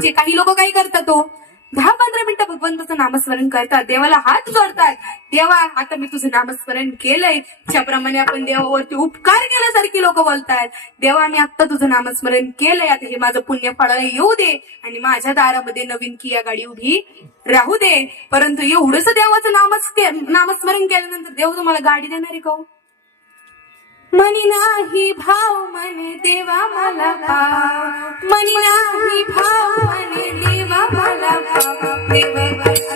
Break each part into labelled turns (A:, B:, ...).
A: जे काही लोक काही करतात तो दहा पंधरा मिनिटं भगवंताचं नामस्मरण करतात देवाला हात जोडतात. देवा आता मी तुझं नामस्मरण केलंय. त्याप्रमाणे आपण देवावरती उपकार केल्यासारखी लोक बोलतात. देवा मी आता तुझं नामस्मरण केलंय. आता हे माझं पुण्य फळाला येऊ दे आणि माझ्या दारामध्ये नवीन किया गाडी उभी राहू दे. परंतु एवढंच देवाचं नामस नामस्मरण केल्यानंतर देव तुम्हाला गाडी देणार आहे का हो? मनी नाही भाव म्हणे देवा मला पाव देव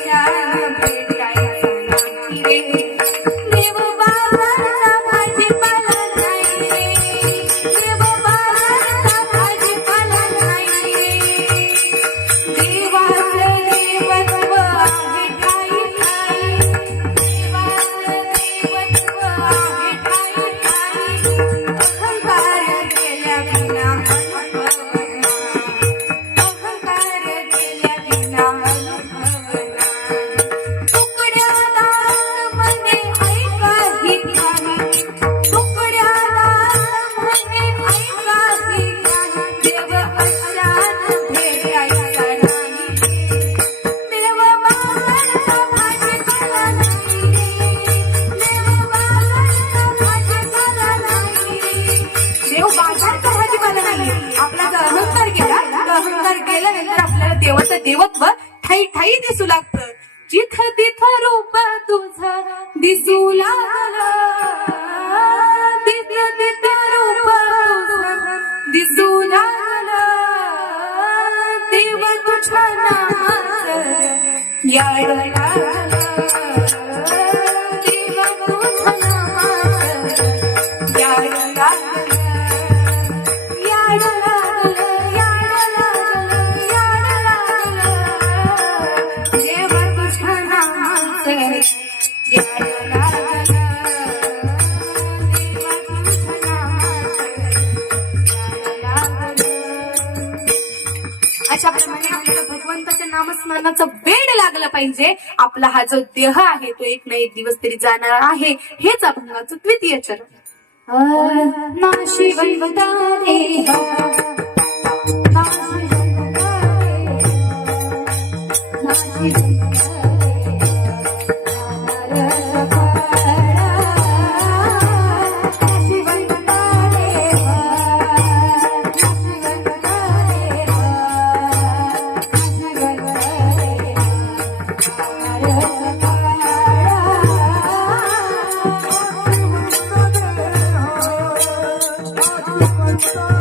A: अहंकार आपल्याला देवाचं देवत्व ठाई ठाई दिसू लागतं. जिथं तिथं रूप तुझं दिसू लागलं तिथं तिथं रूप तुझं दिसू लागलं. देव तुझ्या नामाचं या. अशाप्रमाणे आपल्याला भगवंताच्या नामस्मरणाचं वेड लागलं पाहिजे. आपला हा जो देह आहे तो एक ना एक दिवस तरी जाणार आहे. हेच अभंगाचं द्वितीय चरण. नाशी नाशी Bye.